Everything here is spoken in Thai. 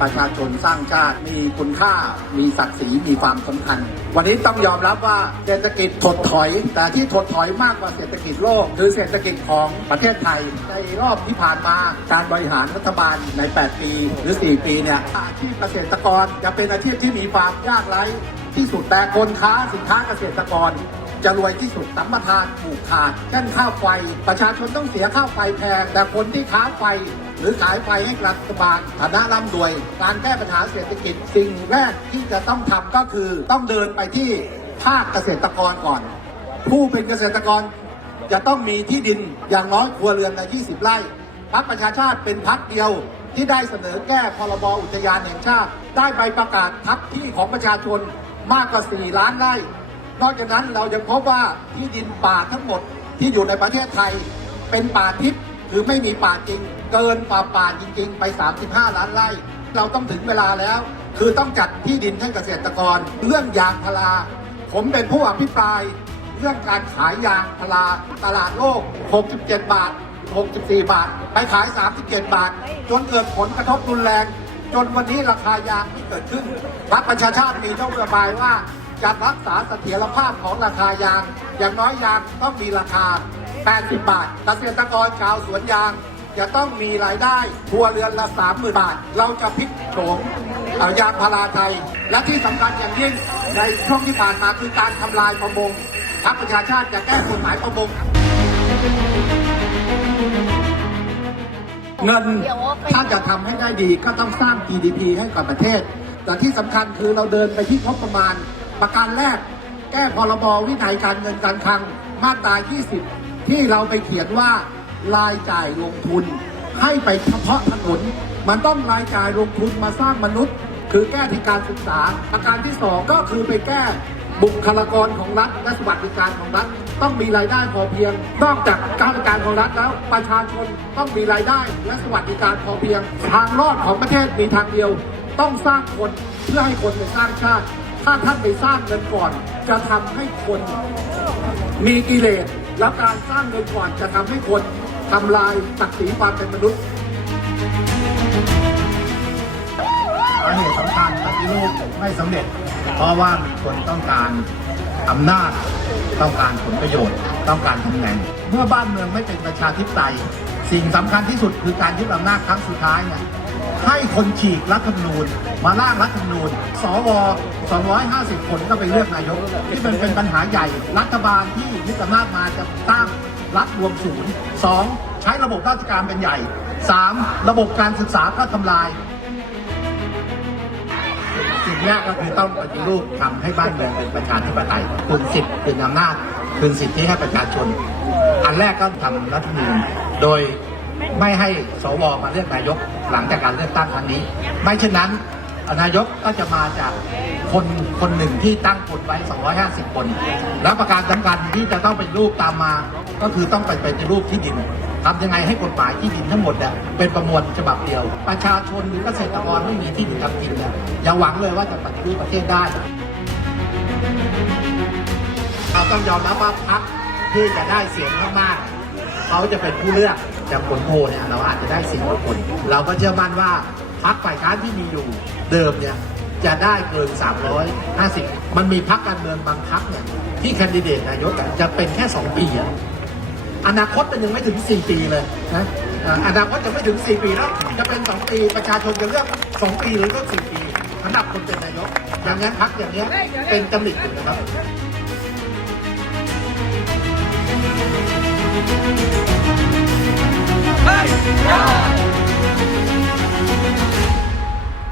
ประชาชนสร้างชาติมีคุณค่า มีศักดิ์ศรีมีความสำคัญ วันนี้ต้องยอมรับว่าเศรษฐกิจถดถอย แต่ที่ถดถอยมากกว่าเศรษฐกิจโลก คือเศรษฐกิจของประเทศไทย ในรอบที่ผ่านมาการบริหารรัฐบาลใน 8 ปีหรือ 4 ปีเนี่ยอาชีพเกษตรกรจะเป็นอาชีพที่มีความยากไร้ที่สุดแต่คนค้าสินค้าเกษตรกร จะรวยที่สุดสัมปทานถูกขาดเช่นข้าวไฟ ประชาชนต้องเสียข้าวไฟแพง แต่คนที่ค้าไฟ หรือขายไฟให้รัฐบาลฐานะร่ำรวย การแก้ปัญหาเศรษฐกิจ สิ่งแรกที่จะต้องทำก็คือต้องเดินไปที่ภาคเกษตรกรก่อน ผู้เป็นเกษตรกรจะต้องมีที่ดินอย่างน้อยครัวเรือนละ20 ไร่พรรคประชาชาติเป็นพรรคเดียวที่ได้เสนอแก้พรบอุทยานแห่งชาติ ได้ใบประกาศทับที่ของประชาชนมากกว่า 4 ล้านไร่ นอกจากนั้นเรายังพบว่าที่ดินป่าทั้งหมดที่อยู่ในประเทศไทย เป็นป่าทิพย์คือไม่มีป่าจริง เกินป่าป่าจริง ๆ ไป 35 ล้านไร่ เราต้องถึงเวลาแล้ว คือต้องจัดที่ดินให้เกษตรกร เรื่องยางพารา ผมเป็นผู้อภิปราย เรื่องการขายยางพาราตลาดโลก 67 บาท 64 บาท ไปขาย 37 บาท จนเกิดผลกระทบรุนแรง จนวันนี้ราคายางที่เกิดขึ้นรรคประชาชาติมีนโยบายว่า จะรักษาเสถียรภาพของราคายาง อย่างน้อยยางต้องมีราคา 80 บาท เกษตรกรชาวสวนยาง จะต้องมีรายได้ครัวเรือนละ 30,000 บาท เราจะพลิกโฉมเอ่อยางพาราไทย และที่สำคัญอย่างยิ่งในช่วงที่ผ่านมาคือการทำลายประมงพรรคประชาชาติจะแก้กฎหมายประมงเงินถ้าจะทำให้ได้ดีก็ต้องสร้าง GDP ให้กับประเทศ แต่ที่สำคัญคือเราเดินไปที่งบประมาณ ประการแรก แก้พรบวินัยการเงินการคลังมาตรา 20 ที่เราไปเขียนว่ารายจ่ายลงทุน ให้ไปเฉพาะถนน มันต้องรายจ่ายลงทุนมาสร้างมนุษย์ คือแก้ที่การศึกษา ประการที่สองก็คือไปแก้บุคลากรของรัฐและสวัสดิการของรัฐ ต้องมีรายได้พอเพียง นอกจากการบริการของรัฐแล้ว ประชาชนต้องมีรายได้และสวัสดิการพอเพียง ทางรอดของประเทศมีทางเดียว ต้องสร้างคนเพื่อให้คนไปสร้างชาติ ถ้าท่านไปสร้างเงินก่อน จะทำให้คนมีกิเลสแล้วการสร้างเงินก่อนจะทำให้คนทำลายศักดิ์ศรีความเป็นมนุษย์สาเหตุสำคัญปฏิรูปไม่สำเร็จ เพราะว่ามีคนต้องการอำนาจ ต้องการผลประโยชน์ ต้องการตำแหน่ง เมื่อบ้านเมืองไม่เป็นประชาธิปไตย สิ่งสำคัญที่สุดคือการยึดอำนาจครั้งสุดท้ายเนี่ยให้คนฉีกรัฐธรรมนูญ มาร่างรัฐธรรมนูญ สว 250 คนก็ไปเลือกนายก ที่มันเป็นปัญหาใหญ่ รัฐบาลที่ยึดอำนาจมาจะตั้งรัฐรวมศูนย์สองใช้ระบบราชการเป็นใหญ่สามระบบการศึกษาก็ทำลาย สิ่งแรกก็คือต้องปฏิรูปทำให้บ้านเมืองเป็นประชาธิปไตยคืนสิทธิ์คืนอำนาจคืนสิทธิให้ประชาชน นแรกก็ทำรัฐธรรมนูญโดยไม่ให้สวมาเลือกนายกหลังจากการเลือกตั้งครั้งนี้ ไม่เช่นนั้นนายกก็จะมาจากคนคนหนึ่งที่ตั้งกฎไว้ 250 คน แล้วประการสำคัญที่จะต้องเป็นรูปตามมา ก็คือต้องไปเป็นรูปที่ดินทำยังไงให้กฎหมายที่ดินทั้งหมดเนี่ยเป็นประมวลฉบับเดียว ประชาชนหรือเกษตรกรไม่มีที่ดินทำกินเนี่ยอย่าหวังเลยว่าจะปฏิรูปประเทศได้เราต้องยอมรับว่าพร ที่จะได้เสียงมากๆเขาจะเป็นผู้เลือกจากผลโพลเนี่ยเราอาจจะได้เสิบกว่าคน เราก็เชื่อมั่นว่าพรรคฝ่ายค้านที่มีอยู่เดิมเนี่ยจะได้เกิน 350 มันมีพรรคการเมืองบางพรรคเนี่ยที่แคนดิเดตนายกจะเป็นแค่ 2 ปีอะอนาคตมันยังไม่ถึง 4 ปีเลยนะอนาคตจะไม่ถึง 4 ปีแล้วจะเป็น 2 ปีประชาชนจะเลือก 2 ปีหรือก็4ปีสำหรับคนเป็นนายกอย่างนั้นพรรคอย่างเนี้ยเป็นจำลิดอยู่นะครับ Hey! Yeah!